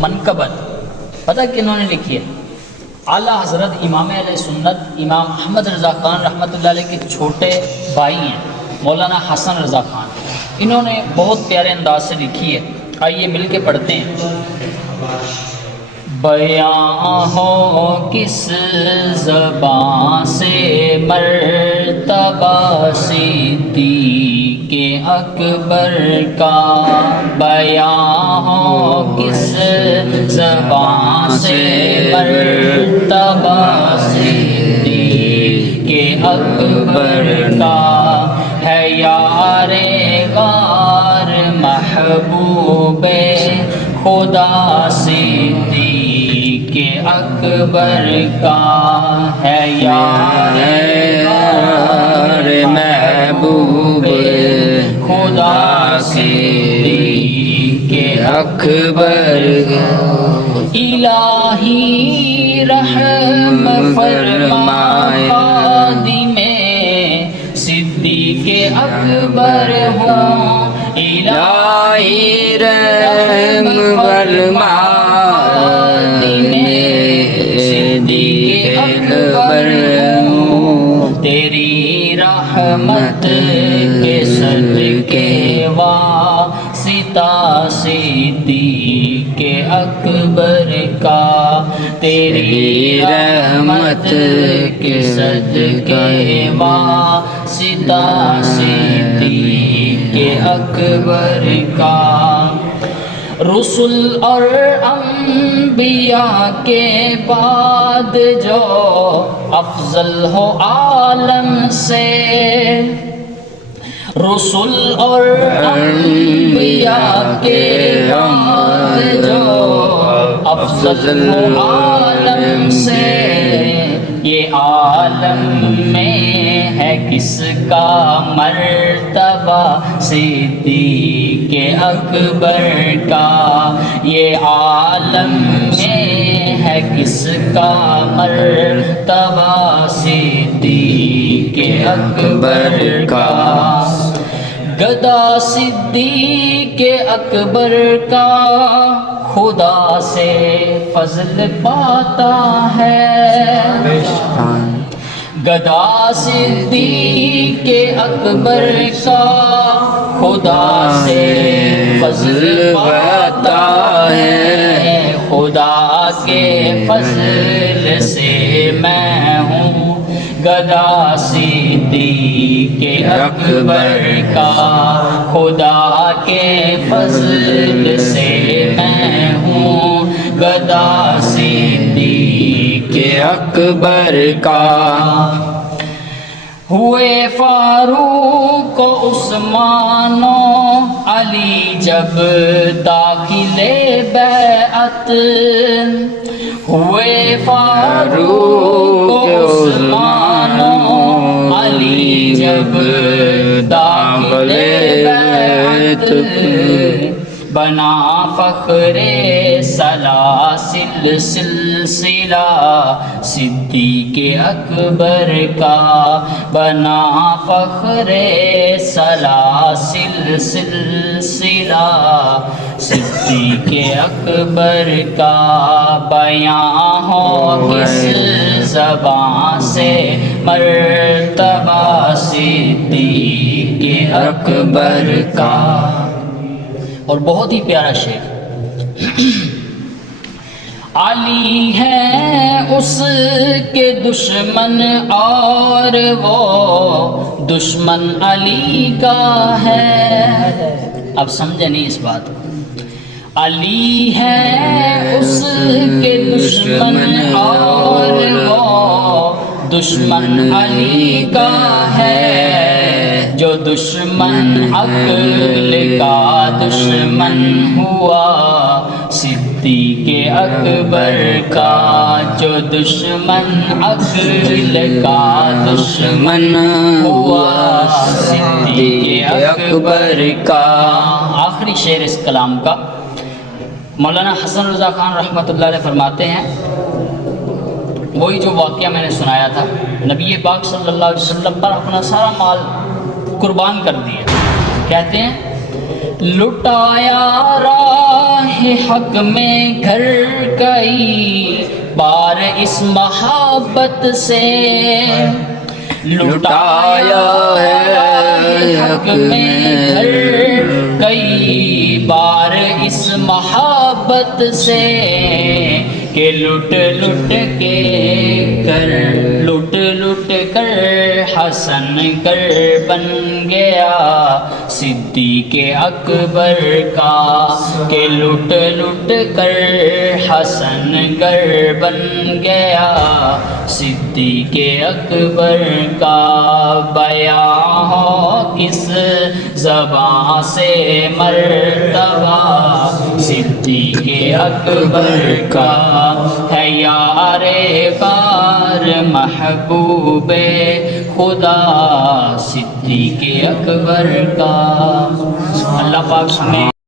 منقبت پتہ کنہوں نے لکھی ہے؟ اعلیٰ حضرت امام علیہ سنت امام احمد رضا خان رحمۃ اللہ علیہ کے چھوٹے بھائی ہیں مولانا حسن رضا خان، انہوں نے بہت پیارے انداز سے لکھی ہے، آئیے مل کے پڑھتے ہیں۔ بیاں ہو کس زبان سے مرتبہ صدیق اکبر کا، بیاں ہو کس زبان سے مرتبہ صدیق اکبر کا، ہے یار غار محبوب خدا صدیق اکبر کا، ہے یار محبوب خدا صدیق اکبر کا، الہی رحم فرمائے خادم صدیق اکبر ہوں، الہی رحم فرما صدیق اکبر ہوں، تیری رحمت کے صدقے واسطہ صدیق اکبر کا، تیری رحمت کے صدقے واسطہ صدیق اکبر کا، رسل اور انبیاء کے بعد جو افضل ہو عالم سے، رسل اور انبیاء کے بعد جو افضل ہو عالم سے، یہ عالم میں ہے کس کا مرتبہ صدیق اکبر کا، یہ عالم میں ہے کس کا مرتبہ صدیق اکبر کا، گدا صدیق اکبر کا خدا سے فضل پاتا ہے، گدا صدیق اکبر کا خدا سے فضل پاتا ہے، خدا کے فضل سے میں ہوں گدا صدیق اکبر کا، خدا کے فضل سے میں ہوں گدا صدیق اکبر کا، ہوئے فاروق و عثمان و علی جب داخل بیعت، ہوئے فاروق و عثمان و علی جب داخل بیعت، بنا فخر سلاسل سلسلہ صدیق اکبر کا، بنا فخر سلاسل سلسلہ صدیق اکبر کا، بیاں ہو کس زبان سے مرتبہ صدیق اکبر کا۔ اور بہت ہی پیارا شعر، علی ہے اس کے دشمن اور وہ دشمن علی کا ہے، اب سمجھے نہیں اس بات کو، علی ہے اس کے دشمن اور وہ دشمن علی کا ہے، جو دشمن عقل کا دشمن ہوا صدیق اکبر کا، جو دشمن عقل کا دشمن ہوا صدیق اکبر کا۔ آخری شعر اس کلام کا مولانا حسن رضا خان رحمۃ اللہ علیہ فرماتے ہیں، وہی جو واقعہ میں نے سنایا تھا، نبی پاک صلی اللہ علیہ وسلم پر اپنا سارا مال قربان کر دیا، کہتے ہیں لٹایا راہ حق میں گھر کئی بار اس محبت سے، لٹایا ہے حق میں گھر کئی بار اس محبت سے، کہ لٹ لٹ کر حسن کر بن گیا صدیق اکبر کا، کہ لٹ لٹ کر حسن کر بن گیا صدیق اکبر کا۔ بیاں ہو کس زبان سے مرتبہ صدیق اکبر کا، ہے یار غار محبوب خدا صدیق اکبر کا۔ اللہ پاک ہمیں